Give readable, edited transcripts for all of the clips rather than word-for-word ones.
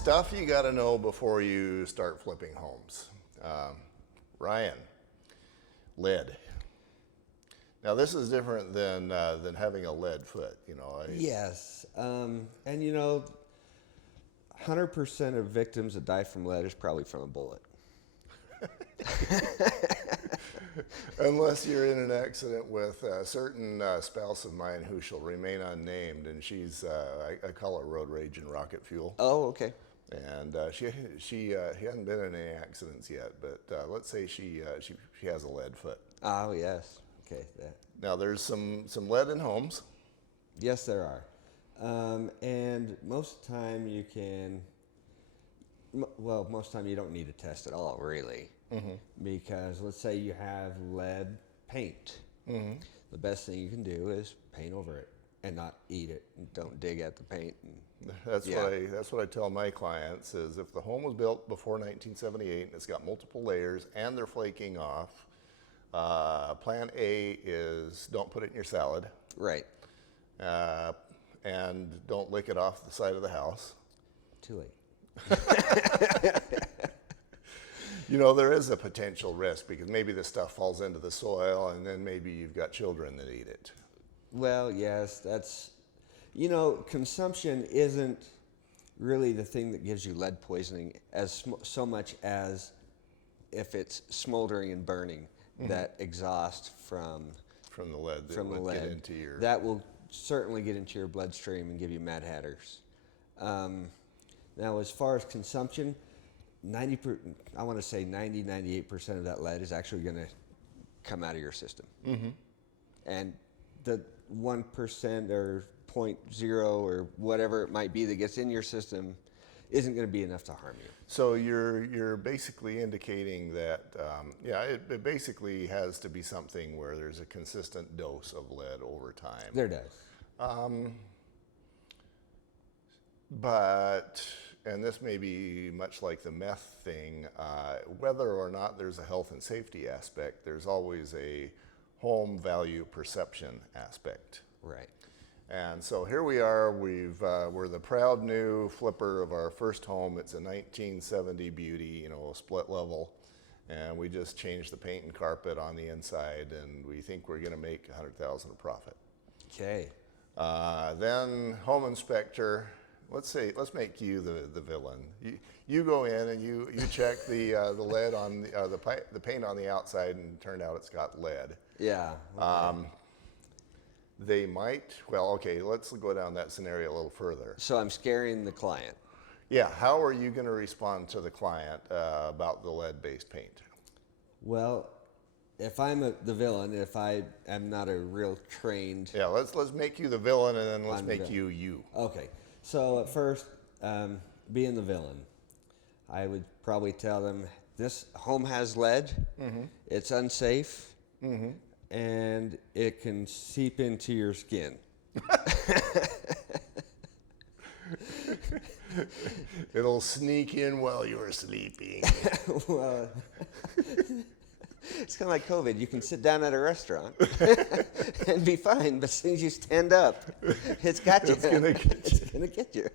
Stuff you got to know before you start flipping homes. Ryan, lead. Now this is different than having a lead foot. Yes. And 100% of victims that die from lead is probably from a bullet. Unless you're in an accident with a certain spouse of mine who shall remain unnamed, and she's I call her road rage and rocket fuel. Oh, okay. And she hasn't been in any accidents yet, but let's say she has a lead foot. Oh, yes. Okay. Now there's some lead in homes. Yes, there are. And most of the time you can, most of the time you don't need to test at all, really. Mm-hmm. Because let's say you have lead paint. Mm-hmm. The best thing you can do is paint over it and not eat it. Don't dig at the paint. That's what I tell my clients is if the home was built before 1978 and it's got multiple layers and they're flaking off, plan A is don't put it in your salad. Right. And don't lick it off the side of the house. Too late. There is a potential risk because maybe the stuff falls into the soil and then maybe you've got children that eat it. Well, yes, consumption isn't really the thing that gives you lead poisoning so much as if it's smoldering and burning, mm-hmm. that exhaust from the lead get into your... That will certainly get into your bloodstream and give you Mad Hatters. Now, as far as consumption, 98% of that lead is actually going to come out of your system. Mm-hmm. And the 1% or 0.0 or whatever it might be that gets in your system isn't going to be enough to harm you. So you're basically indicating that, it basically has to be something where there's a consistent dose of lead over time. There does. But, and this may be much like the meth thing, whether or not there's a health and safety aspect, there's always a home value perception aspect. Right. And so here we are, we're the proud new flipper of our first home. It's a 1970 beauty, split level. And we just changed the paint and carpet on the inside and we think we're gonna make $100,000 of profit. Okay. Then home inspector, let's make you the villain. You go in and you check the lead on the paint on the outside and it turned out it's got lead. Yeah. Okay. They might, let's go down that scenario a little further. So I'm scaring the client. Yeah, how are you going to respond to the client about the lead-based paint? Well, if I'm the villain, if I am not a real trained... Yeah, let's make you the villain and then let's make you. Okay, so at first, being the villain, I would probably tell them, this home has lead, mm-hmm. it's unsafe, mm-hmm. and it can seep into your skin. It'll sneak in while you're sleeping. Well, it's kind of like COVID. You can sit down at a restaurant and be fine, but as soon as you stand up, it's got you. It's gonna get you.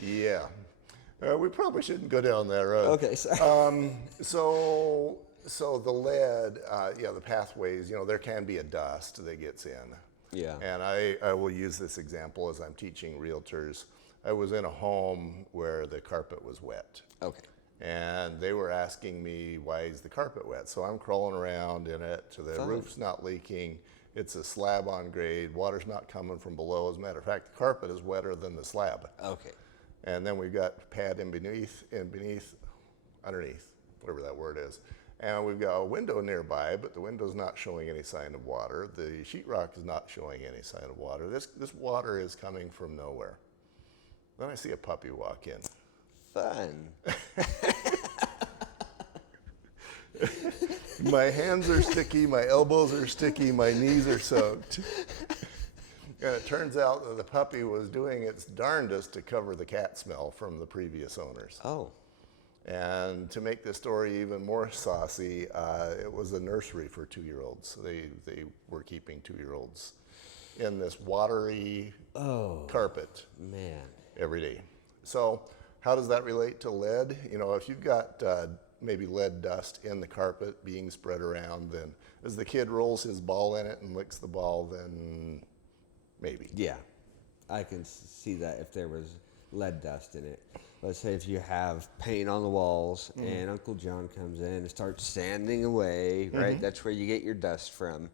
Yeah. We probably shouldn't go down that road. Okay, sorry. So the lead, the pathways, there can be a dust that gets in. Yeah. And I will use this example as I'm teaching realtors. I was in a home where the carpet was wet. Okay. And they were asking me, why is the carpet wet? So I'm crawling around in it, the roof's not leaking, it's a slab on grade, water's not coming from below. As a matter of fact, the carpet is wetter than the slab. Okay. And then we've got pad underneath, whatever that word is. And we've got a window nearby, but the window's not showing any sign of water. The sheetrock is not showing any sign of water. This water is coming from nowhere. Then I see a puppy walk in. Fun. My hands are sticky, my elbows are sticky, my knees are soaked. And it turns out that the puppy was doing its darndest to cover the cat smell from the previous owners. Oh. And to make the story even more saucy, it was a nursery for 2-year-olds. They were keeping 2-year-olds in this watery carpet. Man. every day. So how does that relate to lead? You know, if you've got maybe lead dust in the carpet being spread around, then as the kid rolls his ball in it and licks the ball, then maybe. Yeah, I can see that if there was lead dust in it. Let's say if you have paint on the walls and Uncle John comes in and starts sanding away, right? That's where you get your dust from,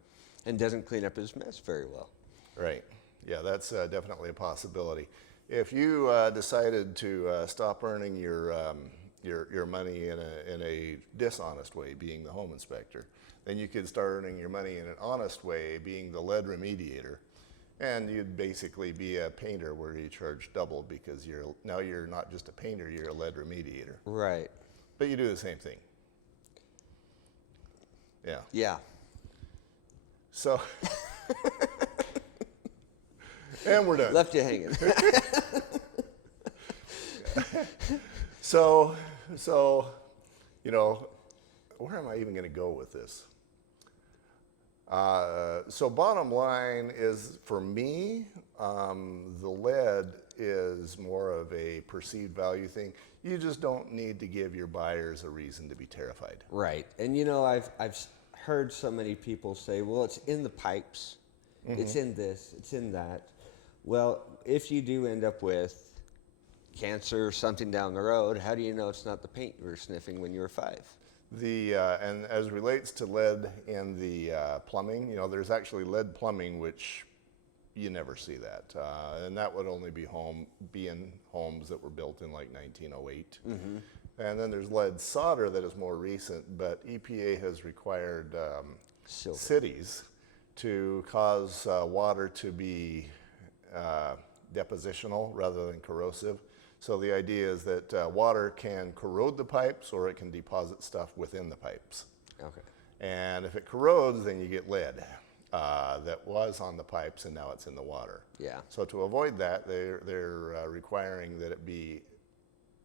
and doesn't clean up his mess very well. Right. Yeah, that's definitely a possibility. If you decided to stop earning your money in a dishonest way, being the home inspector, then you could start earning your money in an honest way, being the lead remediator, and you'd basically be a painter where you charge double because you're not just a painter, you're a lead remediator. Right. But you do the same thing. Yeah. Yeah. So, and we're done. Left you hanging. So, you know, where am I even going to go with this? So bottom line is, for me, the lead is more of a perceived value thing. You just don't need to give your buyers a reason to be terrified. Right. And you know, I've heard so many people say, well, it's in the pipes. It's in this, it's in that. Well, if you do end up with cancer or something down the road, how do you know it's not the paint you were sniffing when you were 5? And as relates to lead in the plumbing, you know, there's actually lead plumbing, which you never see that. And that would only be in homes that were built in like 1908. And then there's lead solder that is more recent, but EPA has required cities to cause water to be depositional rather than corrosive. So the idea is that water can corrode the pipes, or it can deposit stuff within the pipes. Okay. And if it corrodes, then you get lead that was on the pipes and now it's in the water. Yeah. So to avoid that, they're requiring that it be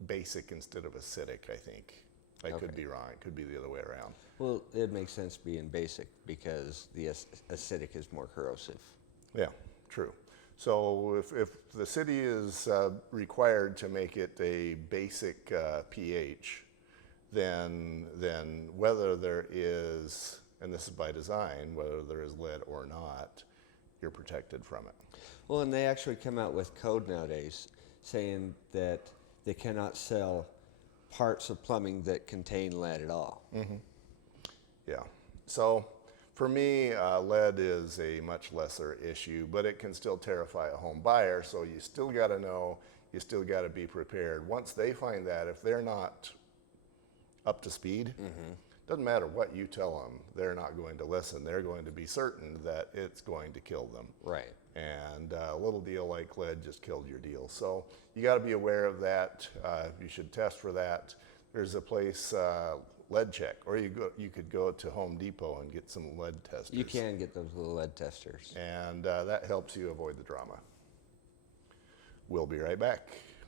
basic instead of acidic, I think. I could be wrong. It could be the other way around. Well, it makes sense being basic because the acidic is more corrosive. Yeah, true. So if the city is required to make it a basic pH, then whether there is, and this is by design, whether there is lead or not, you're protected from it. Well, and they actually come out with code nowadays saying that they cannot sell parts of plumbing that contain lead at all. Yeah. So for me, lead is a much lesser issue, but it can still terrify a home buyer. So you still got to know, you still got to be prepared. Once they find that, if they're not up to speed, doesn't matter what you tell them, they're not going to listen. They're going to be certain that it's going to kill them. Right. And a little deal like lead just killed your deal. So you got to be aware of that. You should test for that. There's a place, Lead Check, or you could go to Home Depot and get some lead testers. You can get those little lead testers. And that helps you avoid the drama. We'll be right back.